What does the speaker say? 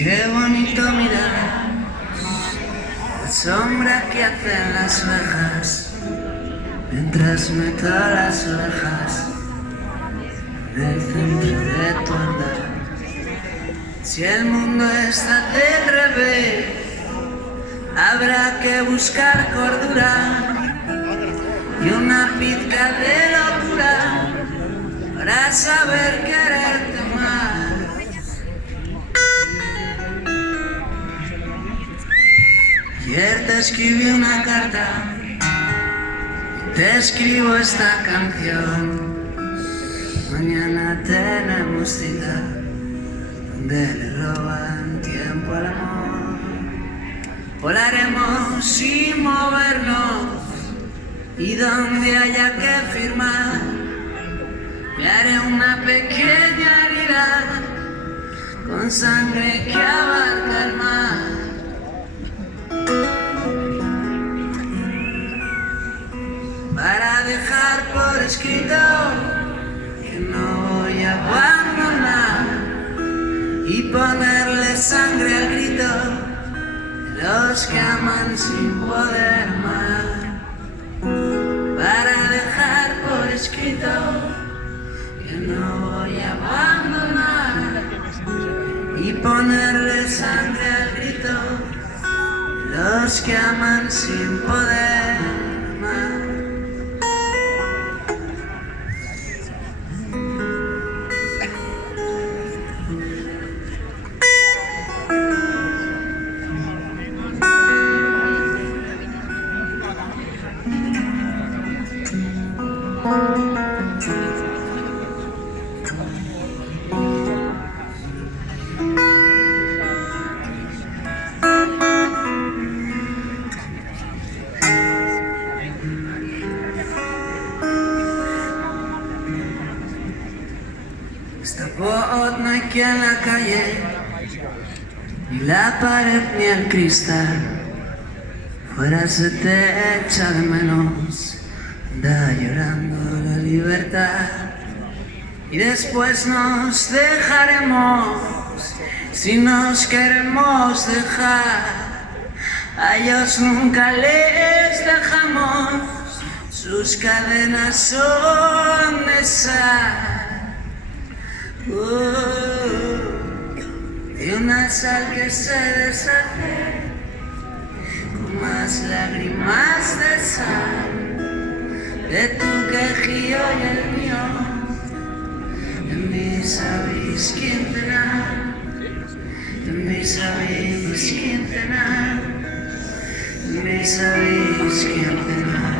Qué bonito mirar la sombra que hacen las ovejas mientras meto las orejas en el centro de tu andar. Si el mundo está del revés, habrá que buscar cordura y una pizca de locura para saber quererte más. Ayer te escribí una carta y te escribo esta canción. Mañana tenemos cita donde le roban tiempo al amor. Volaremos sin movernos y donde haya que firmar me haré una pequeña herida con sangre que abarca el mar. Para dejar por escrito que no voy a abandonar y ponerle sangre al grito de los que aman sin poder más. Para dejar por escrito que no voy a abandonar y ponerle sangre al grito de los que aman sin poder más. Esta voz no hay quien en la calle, ni la pared ni el cristal. Fuera se te echa de menos, anda llorando la libertad. Y después nos dejaremos, si nos queremos dejar. A ellos nunca les dejamos, sus cadenas son de sal. Y una sal que se deshace con más lágrimas de sal de tu quejío y el mío. En mí sabéis quién tendrá, en mí sabéis quién tendrá, en mí sabéis quién tendrá.